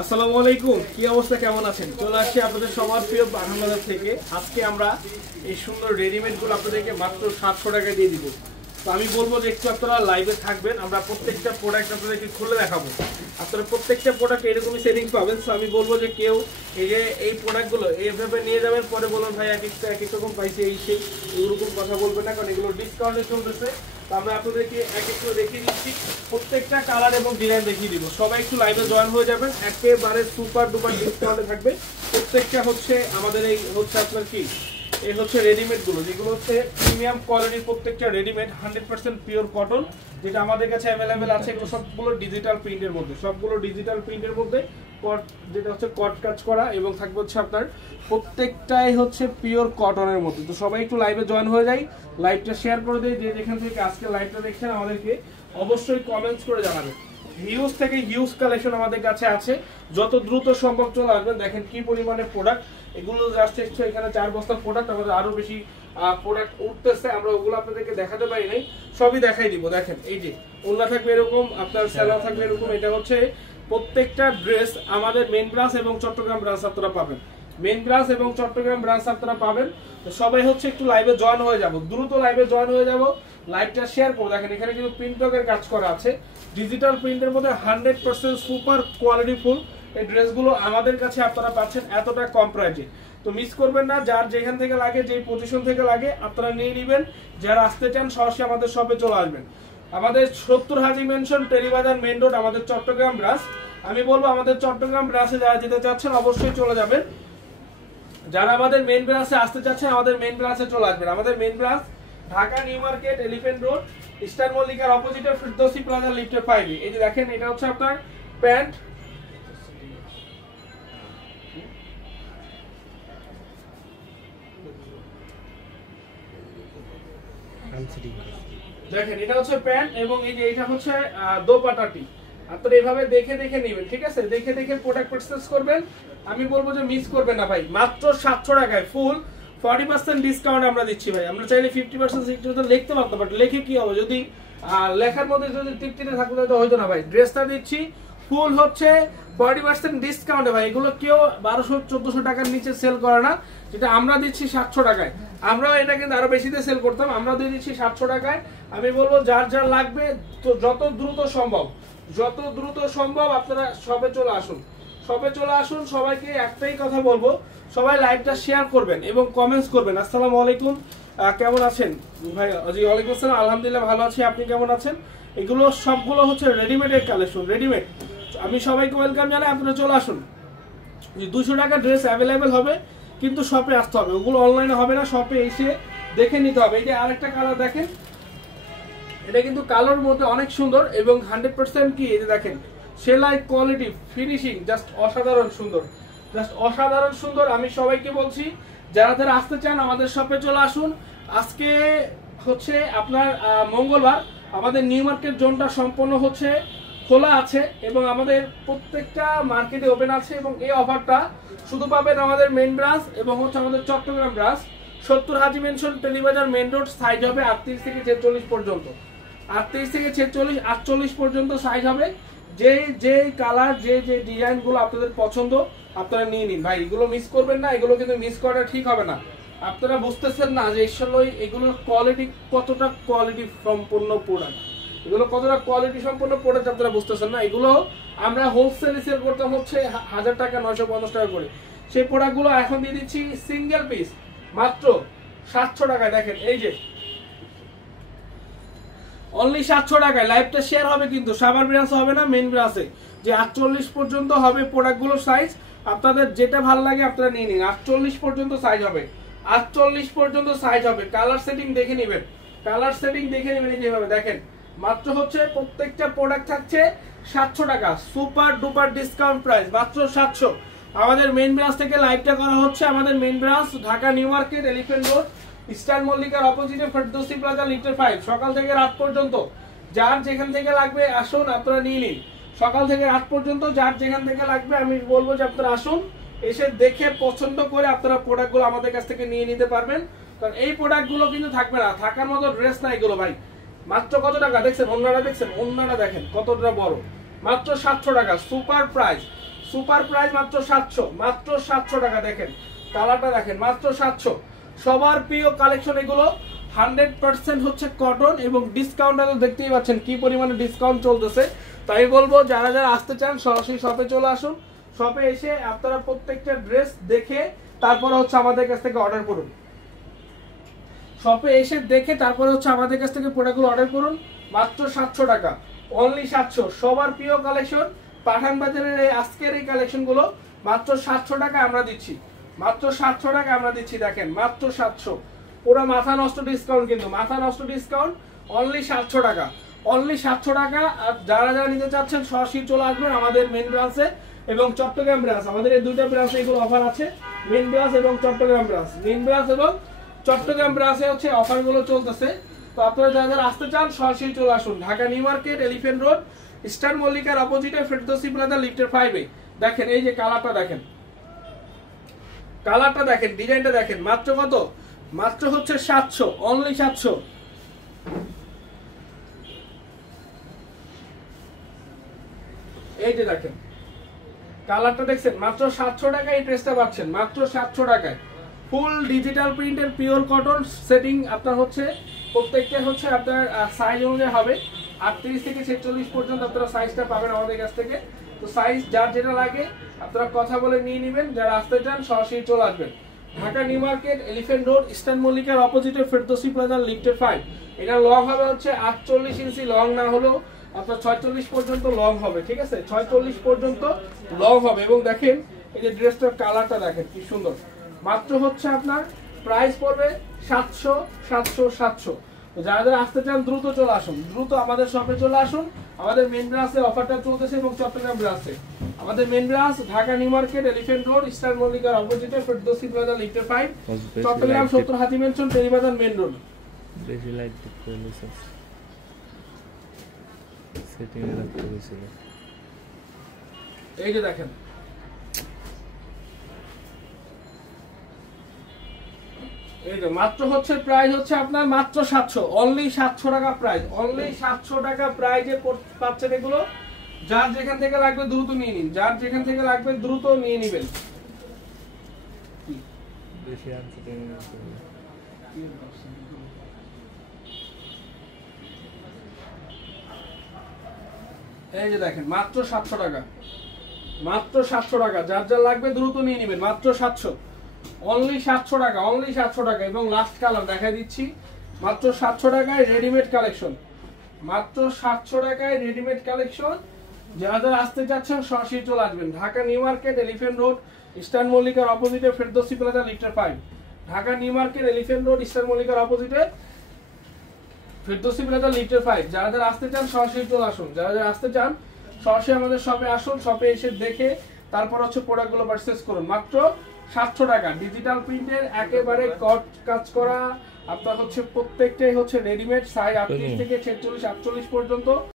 আসসালামু আলাইকুম, কি অবস্থা, কেমন আছেন? চলে আসছি আপনাদের সবার প্রিয় বাংলাদেশ থেকে। আজকে আমরা এই সুন্দর রেডিমেড গুলো আপনাদেরকে মাত্র 700 টাকায় দিয়ে দিব। তো আমি বলবো যে একটু আপনারা লাইভে থাকবেন, আমরা প্রত্যেকটা প্রোডাক্ট আপনাদেরকে খুলে দেখাবো। আপনারা প্রত্যেকটা প্রোডাক্ট এরকমই সেটিংস পাবেন। তো আমি বলবো যে কেউ এই প্রোডাক্টগুলো এইভাবে নিয়ে যাবেন, পরে বলুন ভাই এক এক রকম পাইছে এই সেই এরকম কথা বলবেন না, কারণ এগুলো ডিসকাউন্টে চলতেছে। তো আমরা আপনাদেরকে এক একটু দেখিয়ে দিচ্ছি, প্রত্যেকটা কালার এবং ডিজাইন দেখিয়ে দিব। সবাই একটু লাইভে জয়েন হয়ে যাবেন, একেবারে সুপার ডুপার ডিসকাউন্টে থাকবে। প্রত্যেকটা হচ্ছে আমাদের এই হচ্ছে আপনার কি এই হচ্ছে রেডিমেড গুলো, যেগুলো হচ্ছে প্রিমিয়াম কোয়ালিটির, প্রত্যেকটা রেডিমেড 100% পিওর কটন, যেটা আমাদের কাছে অ্যাভেলেবেল আছে। এগুলো সবগুলো ডিজিটাল প্রিন্টের মধ্যে, যেটা হচ্ছে কট কাজ করা, এবং থাকবে হচ্ছে আপনার প্রত্যেকটাই হচ্ছে পিওর কটনের মধ্যে। তো সবাই একটু লাইভে জয়েন হয়ে যাই, লাইভটা শেয়ার করে দেয়। যে যেখান থেকে আজকে লাইভটা দেখছেন আমাদেরকে অবশ্যই কমেন্টস করে জানাবেন। হিউজ থেকে হিউজ কালেকশন আমাদের কাছে আছে, যত দ্রুত সম্ভব চলে আসবেন। দেখেন কি পরিমাণে প্রোডাক্ট, এগুলো জাস্ট এখানে 4 বস্তা প্রোডাক্ট, আমাদের আরো বেশি প্রোডাক্ট উঠতেছে, আমরা ওগুলো আপনাদেরকে দেখাতে পারি নাই, সবই দেখাই দিব। দেখেন এই যে ওড়না থাকবে এরকম, আপনার সালোয়ার থাকবে এরকম। এটা হচ্ছে প্রত্যেকটা ড্রেস আমাদের মেন ব্রাঞ্চ এবং চট্টগ্রাম ব্রাঞ্চ আপনারা পাবেন, মেন ব্রাঞ্চ এবং চট্টগ্রাম ব্রাঞ্চ আপনারা পাবেন। তো সবাই হচ্ছে একটু লাইভে জয়েন হয়ে যাব, দ্রুত লাইভে জয়েন হয়ে যাব, লাইভটা শেয়ার করব। দেখেন এখানে কিন্তু প্রিন্টকের কাজ করা আছে, ডিজিটাল প্রিন্টের মধ্যে 100% সুপার কোয়ালিটি ফুল এই ড্রেসগুলো আমাদের কাছে আপনারা পাচ্ছেন এতটা কম প্রাইসে। তো মিস করবেন না, যার যেখান থেকে লাগে, যেই পজিশন থেকে লাগে আপনারা নিয়ে নেবেন। যারা আসতে চান সরাসরি আমাদের শপে চলে আসবেন। আমাদের 70 হাজি মেনশন, টেরিবাজার মেইন রোড, আমাদের চট্টগ্রাম ব্রাঞ্চ। আমি বলবো আমাদের চট্টগ্রাম ব্রাঞ্চে যারা যেতে চাচ্ছেন অবশ্যই চলে যাবেন। যারা আমাদের মেইন ব্রাঞ্চে আসতে চাচ্ছেন আমাদের মেইন ব্রাঞ্চে চলে আসবেন। আমাদের main branch Dhaka New Market, Elephant Road, Eastern মল্লিকার অপোজিটে ফিরদৌসী প্লাজা লিফটের 5। এই যে দেখেন এটা হচ্ছে আপনার প্যান্ট, দেখেন এটা হচ্ছে প্যান্ট, এবং এই যে এটা হচ্ছে দোপাট্টাটি। আপনারা এভাবে দেখে দেখে নেবেন, ঠিক আছে? দেখে দেখে প্রোডাক্ট পারচেজ করবেন। আমি বলবো যে মিস করবেন না ভাই, মাত্র 700 টাকায় ফুল 40% ডিসকাউন্ট আমরা দিচ্ছি ভাই। আমরা চাইলে 50% 60% লিখতে পারতাম, বাট লেখে কি হবে, যদি লেখার মধ্যে যদি তৃপ্তিতে থাকতো তাহলে হয়তো না ভাই। ড্রেসটা দিচ্ছি ফুল হচ্ছে 40% ডিসকাউন্টে ভাই। এগুলো কেউ 1200-1400 টাকার নিচে সেল করে না, যেটা আমরা দিচ্ছি 700 টাকায়। আমরাও এটা কিন্তু আরো বেশিতে সেল করতাম, আমরা দিয়ে দিচ্ছি 700 টাকায়। আমি বলবো যার যার লাগবে তো যত দ্রুত সম্ভব আপনারা শপে চলে আসুন, সবাইকে একটাই কথা বলবো, সবাই লাইভটা শেয়ার করবেন এবং কমেন্টস করবেন। আসসালামু আলাইকুম, কেমন আছেন ভাই? জি ওয়ালাইকুম আসসালাম, আলহামদুলিল্লাহ ভালো আছি, আপনি কেমন আছেন? এগুলো সবগুলো হচ্ছে রেডিমেডের কালেকশন, রেডিমেড। আমি সবাইকে ওয়েলকাম জানাই, আপনারা চলে আসুন। 200 টাকা ড্রেস অ্যাভেলেবেল হবে, কিন্তু শপে আসতে হবে, ওগুলো অনলাইনে হবে না, শপে এসে দেখে নিতে হবে। এই যে আরেকটা কালার দেখেন, এটা কিন্তু কালোর মধ্যে অনেক সুন্দর এবং 100% কি, এই যে দেখেন সেলাই কোয়ালিটি, ফিনিশিং জাস্ট অসাধারণ সুন্দর। আমি সবাইকে বলছি যারা যারা আসতে চান আমাদের শপে চলে আসুন। আজকে হচ্ছে আপনার মঙ্গলবার, আমাদের নিউ মার্কেট জোনটা সম্পূর্ণ হচ্ছে খোলা আছে এবং আমাদের প্রত্যেকটা মার্কেটে ওপেন আছে, এবং এই অফারটা শুধু পাবেন আমাদের মেইন ব্রাঞ্চ এবং হচ্ছে আমাদের চট্টগ্রাম ব্রাঞ্চ। 70 হাজি মেনশন, টেলিবাজার মেইন রোড। সাইজ হবে 38 থেকে 46 পর্যন্ত, 38 থেকে 48 পর্যন্ত সাইজ হবে। যে কালার, যে ডিজাইন গুলো আপনাদের পছন্দ আপনারা নিয়ে নিন ভাই, এগুলো মিস করবেন না। এগুলো কিন্তু মিস করা ঠিক হবে না। আপনারা বুঝতেছেন না যে এগুলোর কোয়ালিটি কতটা কোয়ালিটি সম্পন্ন প্রোডাক্ট, আপনারা বুঝতেছেন না। এগুলো আমরা হোলসেলে সেল করতাম হচ্ছে 1000 টাকা, 950 টাকা করে। সেই প্রোডাক্টগুলো এখন দিয়ে দিচ্ছি সিঙ্গেল পিস মাত্র 700 টাকায়। দেখেন এই যে অনলি 700 টাকায়। লাইভটা শেয়ার হবে কিন্তু সাভার ব্রাঞ্চে হবে না, মেইন ব্রাঞ্চে। যে 48 পর্যন্ত হবে প্রোডাক্টগুলোর সাইজ, আপনাদের যেটা ভালো লাগে আপনারা নিয়ে নিন। 48 পর্যন্ত সাইজ হবে, 48 পর্যন্ত সাইজ হবে। কালার সেটিং দেখে নেবেন, যেভাবে দেখেন। মাত্র হচ্ছে প্রত্যেকটা প্রোডাক্ট থাকছে 700 টাকা, সুপার ডুপার ডিসকাউন্ট প্রাইস, মাত্র 700। আমাদের মেইন ব্রাঞ্চ থেকে লাইভটা করা হচ্ছে। আমাদের main branch Dhaka New Market, Elephant Road, Eastern মল্লিকার অপোজিটে ফিরদৌসী প্লাজা লিফটের 5। সকাল থেকে রাত পর্যন্ত যার যেখান থেকে লাগবে আসুন, আপনারা নিয়ে নিন। সকাল থেকে রাত পর্যন্ত যার যেখান থেকে লাগবে আমি বলবো যে আপনারা আসুন, এসে দেখে পছন্দ করে আপনারা প্রোডাক্টগুলো আমাদের কাছ থেকে নিয়ে নিতে পারবেন। কারণ এই প্রোডাক্টগুলো কিন্তু থাকবে না, থাকার মতো ড্রেস না এগুলো ভাই। মাত্র কত টাকা দেখছেন? ওন্নাটা দেখছেন? ওন্নাটা দেখেন কতটা বড়, মাত্র 700 টাকা। সুপার প্রাইস, সুপার প্রাইস মাত্র 700, মাত্র 700 টাকা। দেখেন কালারটা দেখেন, মাত্র 700। সবার প্রিয় কালেকশন এগুলো, 100% হচ্ছে কটন এবং ডিসকাউন্ট দেখতেই পাচ্ছেন কি পরিমাণে ডিসকাউন্ট চলতেছে। তাই বলবো যারা যারা আসতে চান সরাসরি শপে চলে আসুন। শপে এসে আপনারা প্রত্যেকটা ড্রেস দেখে তারপরে হচ্ছে আমাদের কাছ থেকে অর্ডার করুন। শপে এসে দেখে তারপরে হচ্ছে আমাদের কাছ থেকে প্রোডাক্টগুলো অর্ডার করুন। মাত্র 700 টাকা, অনলি 700। সবার প্রিয় কালেকশন পাঠান বাজারের এই আজকের এই কালেকশনগুলো মাত্র 700 টাকা আমরা দিচ্ছি, মাত্র 700 টাকা আমরা দিচ্ছি। দেখেন মাত্র 700, পুরো মাথা নষ্ট ডিসকাউন্ট, কিন্তু মাথা নষ্ট ডিসকাউন্ট, অনলি 700 টাকা, অনলি 700 টাকা। আর যারা যারা নিতে চাচ্ছেন সরাসরি চলে আসবেন আমাদের মেন ব্রাঞ্চে এবং চট্টগ্রাম ব্রাঞ্চ, আমাদের এই দুইটা ব্রাঞ্চে এগুলো অফার আছে, মেন ব্রাঞ্চ এবং চট্টগ্রাম ব্রাঞ্চ। মেন ব্রাঞ্চ এবং চট্টগ্রাম ব্রাঞ্চে হচ্ছে অফারগুলো চলতেছে। তো আপনারা যারা যারা আসতে চান সরাসরি চলে আসুন। Dhaka New Market, Elephant Road, Star মল্লিকার অপোজিটে ফেরদৌসি প্লাজা লিফটের 5-এ। দেখেন এই যে কালারটা দেখেন, কালারটা দেখেন, ডিজাইনটা দেখেন। মাত্র কত? মাত্র হচ্ছে 700, অনলি 700। এই যে দেখেন কালারটা দেখছেন, মাত্র 700 টাকায় এই ড্রেসটা পাচ্ছেন, মাত্র 700 টাকায়। ফুল ডিজিটাল প্রিন্টের পিওর কটন সেটিং আপনার হচ্ছে প্রত্যেকটা হচ্ছে আপনার সাইজ অনুযায়ী হবে। 38 থেকে 46 পর্যন্ত আপনারা সাইজটা পাবেন আমাদের কাছ থেকে। তো সাইজ যার যেটা লাগে আপনারা কথা বলে নিয়ে নেবেন। যারা আসতে চান সরাসরি চলে আসবেন। Dhaka New Market, Elephant Road, Eastern মল্লিকার অপোজিটে ফেরদৌসি প্লাজা লিফটের 5। এটা লং হবে হচ্ছে 48 ইঞ্চি, লং না হলেও আপনার 46 পর্যন্ত লং হবে, ঠিক আছে? 46 পর্যন্ত লং হবে। এবং দেখেন এই যে ড্রেসটার কালারটা দেখেন কি সুন্দর। মাত্র হচ্ছে আপনার প্রাইস পড়বে 700, 700, 700। যারা যারা আসতে চান দ্রুত চলে আসুন, দ্রুত আমাদের শপে চলে আসুন। আমাদের মেন ব্রাঞ্চে অফারটা চলতেছে এবং চট্টগ্রাম ব্রাঞ্চে। আমাদের main branch Dhaka New Market, Elephant Road, Eastern মল্লিকার অপোজিটে ফেরদৌসি প্লাজা লিফটের 5, Chattogram 70 Hathi Mansion, Teribazar Main Road. বেশি লাইট দিতে হইছে, সেটিং এ রাখতে হইছিল। এই যে দেখেন এই যে মাত্র হচ্ছে প্রাইস হচ্ছে আপনার মাত্র 700, অনলি 700 টাকা প্রাইস, অনলি 700 টাকা প্রাইজে পাচ্ছেন এগুলো। যার যেখান থেকে লাগবে দ্রুত নিয়ে নিন, যার যেখান থেকে লাগবে দ্রুত নিয়ে নেবেন। বেশি আনতে এই যে দেখেন মাত্র 700 টাকা, মাত্র 700 টাকা। যার যার লাগবে দ্রুত নিয়ে নেবেন, মাত্র 700, অনলি 700 টাকা, অনলি 700 টাকা। এবং লাস্ট কালার দেখাই দিচ্ছি, মাত্র 700 টাকায় রেডিমেড কালেকশন, মাত্র 700 টাকায় রেডিমেড কালেকশন। যারা যারা আসতে চাচ্ছেন সরাসরি চলে আসবেন। Dhaka New Market, Elephant Road, Eastern মল্লিকার অপোজিটে ফেরদৌসি প্লাজা লিফটের 5। Dhaka New Market, Elephant Road, Eastern মল্লিকার অপোজিটে ফেরদৌসি প্লাজা লিফটের 5। যারা যারা আসতে চান সরাসরি চলে আসুন, যারা যারা আসতে চান সরাসরি আমাদের শপে আসুন। শপে এসে দেখে তারপর হচ্ছে প্রোডাক্টগুলো পারচেজ করুন। মাত্র 700 টাকা, ডিজিটাল প্রিন্টের একেবারে কট কাজ করা আপনার হচ্ছে প্রত্যেকটাই হচ্ছে রেডিমেড, সাইজ 38 থেকে 46, 48 পর্যন্ত।